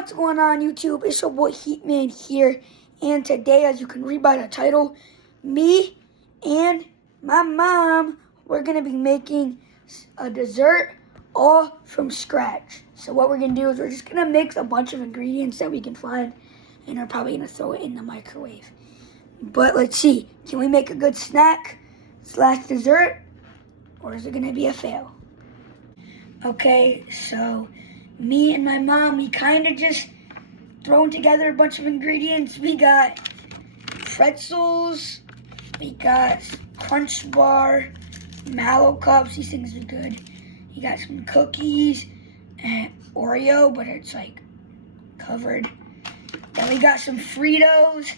What's going on, YouTube? It's your boy Heatman here, and today, as you can read by the title, me and my mom, we're gonna be making a dessert all from scratch. So what we're gonna do is we're just gonna mix a bunch of ingredients that we can find, and we're probably gonna throw it in the microwave. But let's see, can we make a good snack / dessert, or is it gonna be a fail? Okay, so me and my mom, we kind of just thrown together a bunch of ingredients. We got pretzels, we got Crunch Bar, Mallow Cups, these things are good. You got some cookies and Oreo, but it's like covered. Then we got some Fritos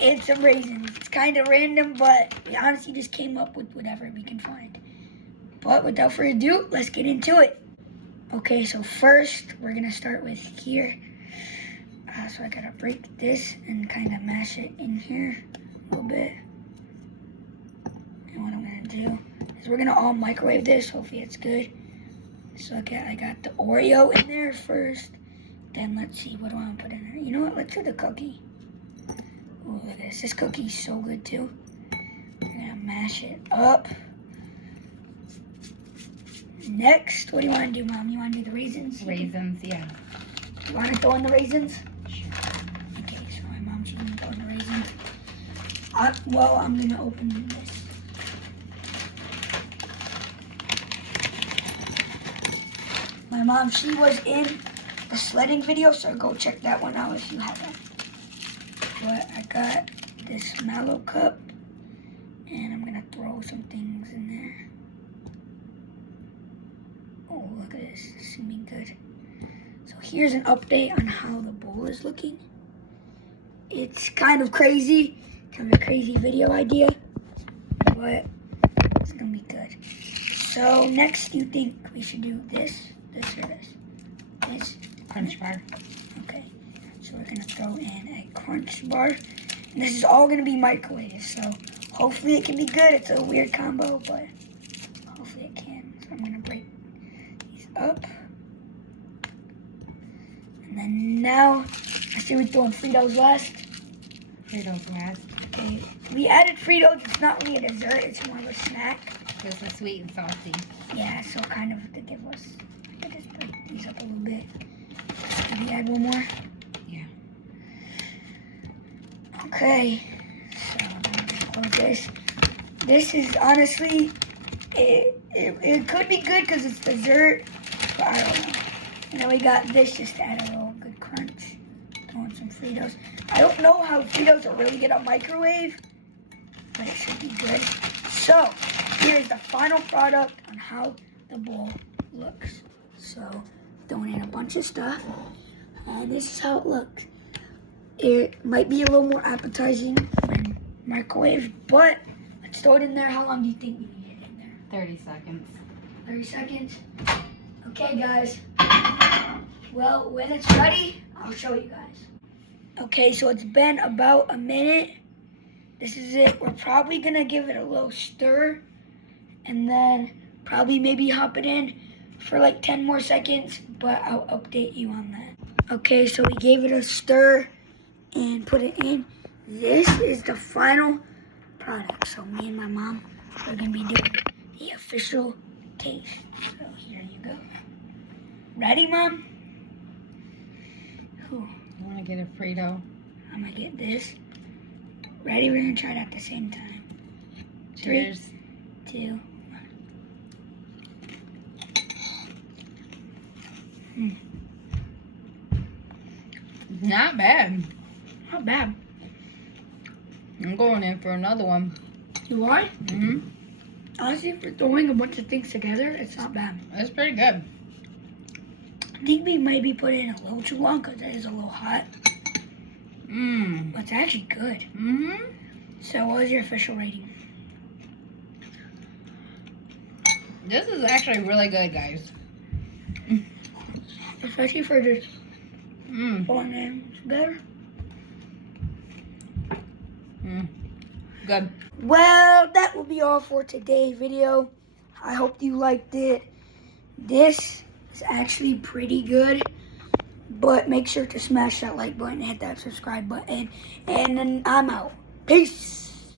and some raisins. It's kind of random, but we honestly just came up with whatever we can find. But without further ado, let's get into it. Okay, so first we're gonna start with here. So I gotta break this and kind of mash it in here a little bit. And what I'm gonna do is we're gonna all microwave this. Hopefully it's good. So I got the Oreo in there first. Then let's see, what do I want to put in there? You know what? Let's do the cookie. Oh, look at this. This cookie's so good too. We're gonna mash it up. Next, what do you want to do, Mom? You want to do the raisins? Raisins, yeah. You want to throw in the raisins? Sure. Okay, so my mom's going to throw in the raisins. Well, I'm going to open this. My mom, she was in the sledding video, so go check that one out if you haven't. But I got this Mallow Cup, and I'm going to throw some things in there. Oh, look at this. This is gonna be good. So here's an update on how the bowl is looking. It's kind of crazy. Kind of a crazy video idea. But it's gonna be good. So next, you think we should do this or this? This? Crunch Bar. Okay. So we're gonna throw in a Crunch Bar. And this is all gonna be microwave. So hopefully it can be good. It's a weird combo, but hopefully it can. So I'm gonna break up. And then now, I see we're throwing Fritos last. Fritos last. Okay, we added Fritos. It's not really a dessert, it's more of a snack. Because it's sweet and salty. Yeah, so kind of to give us, I could just break these up a little bit. Maybe add one more. Yeah. Okay, so I'm gonna close this. This is honestly, it could be good because it's dessert. But I don't know. And then we got this just to add a little good crunch. Throwing some Fritos. I don't know how Fritos are really good on microwave, but it should be good. So, here's the final product on how the bowl looks. So, throwing in a bunch of stuff. And this is how it looks. It might be a little more appetizing than microwave, but let's throw it in there. How long do you think we need it in there? 30 seconds. 30 seconds. Okay, guys. Well, when it's ready, I'll show you guys. Okay, so it's been about a minute. This is it. We're probably going to give it a little stir and then probably maybe hop it in for like 10 more seconds, but I'll update you on that. Okay, so we gave it a stir and put it in. This is the final product. So me and my mom are going to be doing the official taste. So here you go. Ready, Mom? Ooh, You want to get a Frito? I'm gonna get this. Ready? We're gonna try it at the same time. Cheers. 3, 2, 1. Not bad. Not bad. I'm going in for another one. You are? Mm-hmm. Honestly, for throwing a bunch of things together, it's not bad. It's pretty good. I think we might be putting it in a little too long because it is a little hot. Mmm. But it's actually good. Mm-hmm. So what was your official rating? This is actually really good, guys. Especially for just throwing in together. Good. Well, that will be all for today's video. I hope you liked it. This is actually pretty good. But make sure to smash that like button, hit that subscribe button, and then I'm out. Peace.